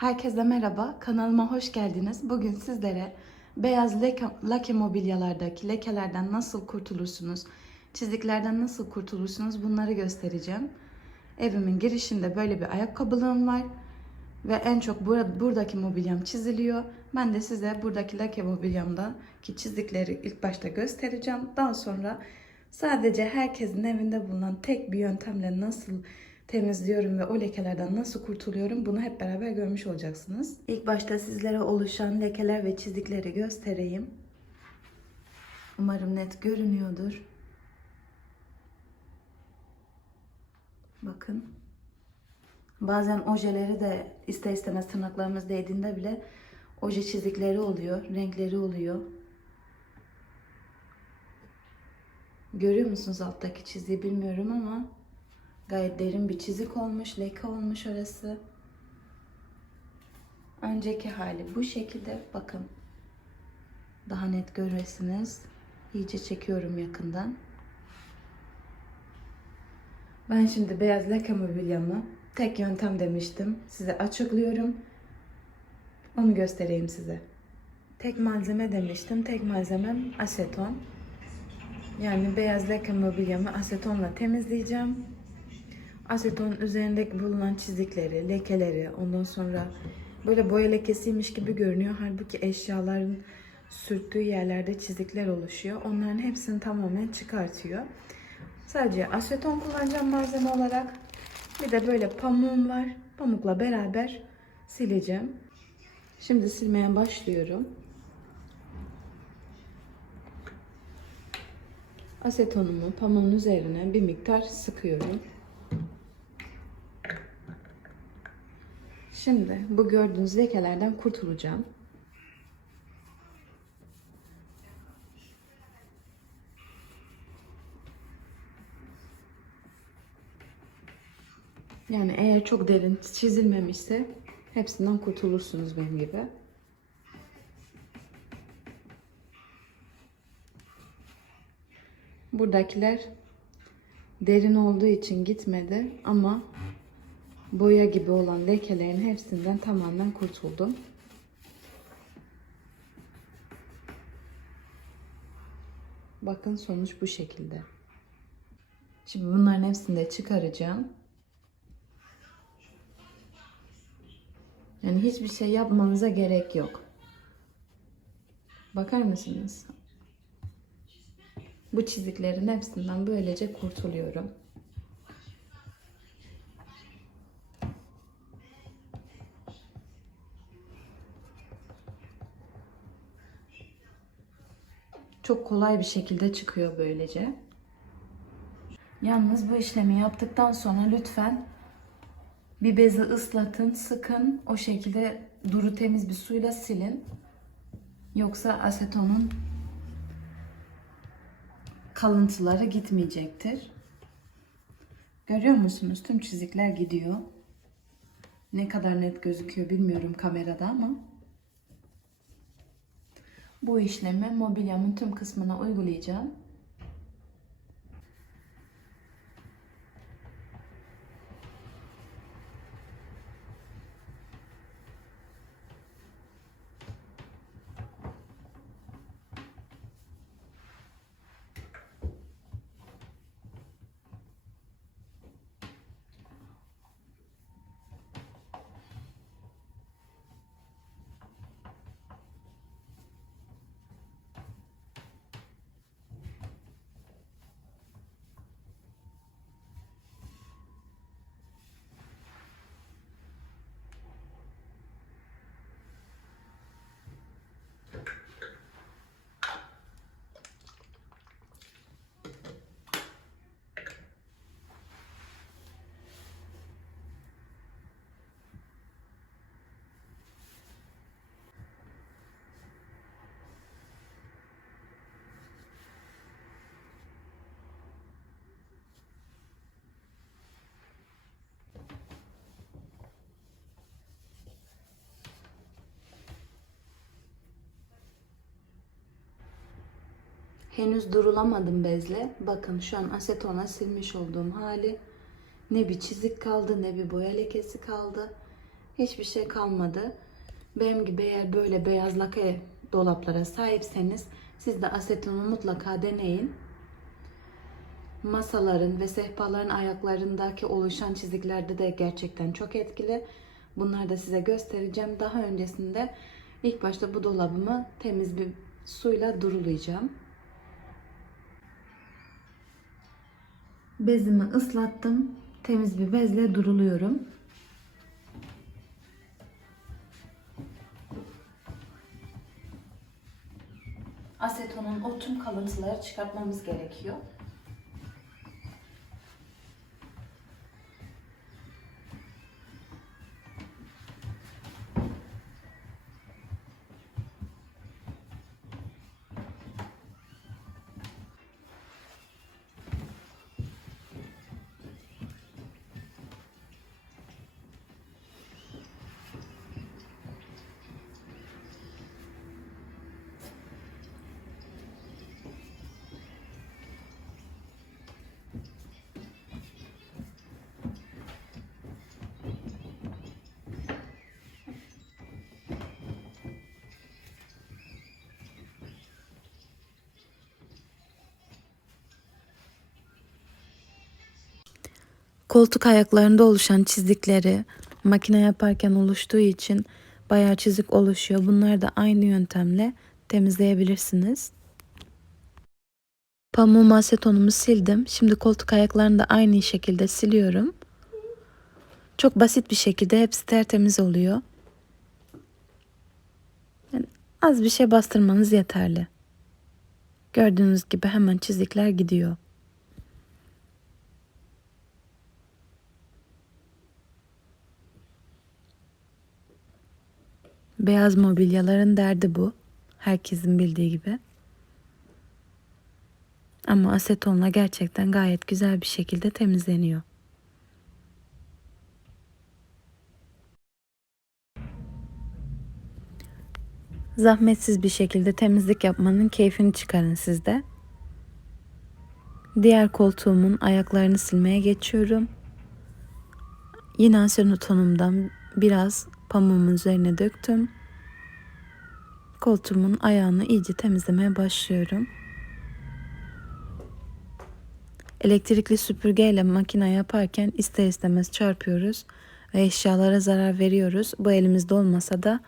Herkese merhaba, kanalıma hoş geldiniz. Bugün sizlere beyaz leke, lake mobilyalardaki lekelerden nasıl kurtulursunuz, çiziklerden nasıl kurtulursunuz bunları göstereceğim. Evimin girişinde böyle bir ayakkabılığım var ve en çok bura- buradaki mobilyam çiziliyor. Ben de size buradaki lake mobilyamdaki çizikleri ilk başta göstereceğim. Daha sonra sadece herkesin evinde bulunan tek bir yöntemle nasıl temizliyorum ve o lekelerden nasıl kurtuluyorum bunu hep beraber görmüş olacaksınız. İlk başta sizlere oluşan lekeler ve çizikleri göstereyim. Umarım net görünüyordur. Bakın. Bazen ojeleri de ister istemez tırnaklarımız değdiğinde bile oje çizikleri oluyor, renkleri oluyor. Görüyor musunuz alttaki çiziği bilmiyorum ama gayet derin bir çizik olmuş, leke olmuş orası. Önceki hali bu şekilde. Bakın. Daha net görürsünüz. İyice çekiyorum yakından. Ben şimdi beyaz leke mobilyamı tek yöntem demiştim. Size açıklıyorum. Onu göstereyim size. Tek malzeme demiştim. Tek malzemem aseton. Yani beyaz leke mobilyamı asetonla temizleyeceğim. Aseton üzerindeki bulunan çizikleri, lekeleri, ondan sonra böyle boya lekesiymiş gibi görünüyor. Halbuki eşyaların sürttüğü yerlerde çizikler oluşuyor. Onların hepsini tamamen çıkartıyor. Sadece aseton kullanacağım malzeme olarak. Bir de böyle pamuğum var. Pamukla beraber sileceğim. Şimdi silmeye başlıyorum. Asetonumu pamuğun üzerine bir miktar sıkıyorum. Şimdi bu gördüğünüz lekelerden kurtulacağım. Yani eğer çok derin çizilmemişse hepsinden kurtulursunuz benim gibi. Buradakiler derin olduğu için gitmedi ama boya gibi olan lekelerin hepsinden tamamen kurtuldum. Bakın sonuç bu şekilde. Şimdi bunların hepsini de çıkaracağım. Yani hiçbir şey yapmanıza gerek yok. Bakar mısınız? Bu çiziklerin hepsinden böylece kurtuluyorum. Çok kolay bir şekilde çıkıyor böylece. Yalnız bu işlemi yaptıktan sonra lütfen bir bezi ıslatın, sıkın. O şekilde duru temiz bir suyla silin. Yoksa asetonun kalıntıları gitmeyecektir. Görüyor musunuz? Tüm çizikler gidiyor. Ne kadar net gözüküyor bilmiyorum kamerada ama. Bu işlemi mobilyamın tüm kısmına uygulayacağım. Henüz durulamadım bezle. Bakın şu an asetona silmiş olduğum hali. Ne bir çizik kaldı ne bir boya lekesi kaldı. Hiçbir şey kalmadı. Benim gibi eğer böyle beyaz lake dolaplara sahipseniz siz de asetonu mutlaka deneyin. Masaların ve sehpaların ayaklarındaki oluşan çiziklerde de gerçekten çok etkili. Bunları da size göstereceğim. Daha öncesinde ilk başta bu dolabımı temiz bir suyla durulayacağım. Bezimi ıslattım. Temiz bir bezle duruluyorum. Asetonun o tüm kalıntıları çıkartmamız gerekiyor. Koltuk ayaklarında oluşan çizikleri makine yaparken oluştuğu için bayağı çizik oluşuyor. Bunları da aynı yöntemle temizleyebilirsiniz. Pamuğum asetonumu sildim. Şimdi koltuk ayaklarını da aynı şekilde siliyorum. Çok basit bir şekilde hepsi tertemiz oluyor. Yani az bir şey bastırmanız yeterli. Gördüğünüz gibi hemen çizikler gidiyor. Beyaz mobilyaların derdi bu. Herkesin bildiği gibi. Ama asetonla gerçekten gayet güzel bir şekilde temizleniyor. Zahmetsiz bir şekilde temizlik yapmanın keyfini çıkarın siz de. Diğer koltuğumun ayaklarını silmeye geçiyorum. Yine asenotonumdan biraz pamuğumun üzerine döktüm. Koltuğumun ayağını iyice temizlemeye başlıyorum. Elektrikli süpürgeyle makine yaparken ister istemez çarpıyoruz ve eşyalara zarar veriyoruz. Bu elimizde olmasa da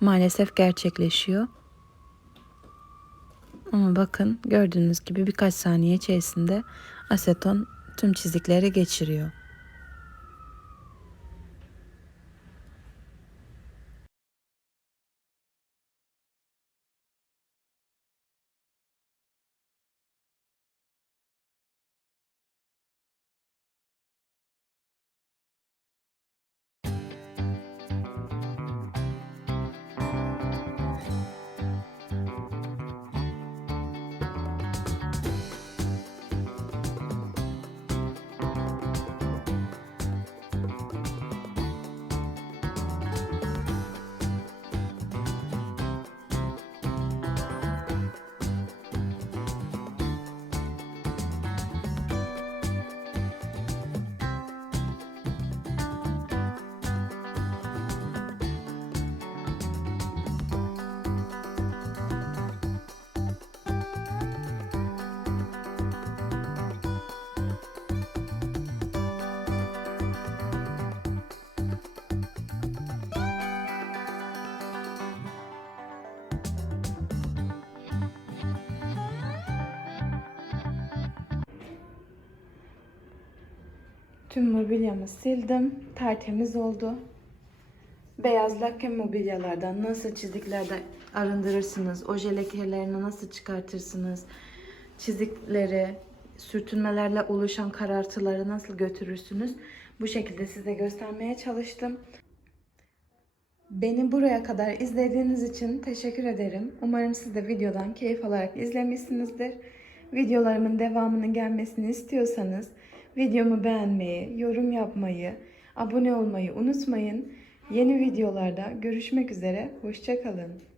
maalesef gerçekleşiyor. Ama bakın gördüğünüz gibi birkaç saniye içerisinde aseton tüm çizikleri geçiriyor. Tüm mobilyamı sildim. Tertemiz oldu. Beyaz lake mobilyalardan nasıl çiziklerden arındırırsınız? Oje lekelerini nasıl çıkartırsınız? Çizikleri, sürtünmelerle oluşan karartıları nasıl götürürsünüz? Bu şekilde size göstermeye çalıştım. Beni buraya kadar izlediğiniz için teşekkür ederim. Umarım siz de videodan keyif alarak izlemişsinizdir. Videolarımın devamının gelmesini istiyorsanız videomu beğenmeyi, yorum yapmayı, abone olmayı unutmayın. Yeni videolarda görüşmek üzere. Hoşçakalın.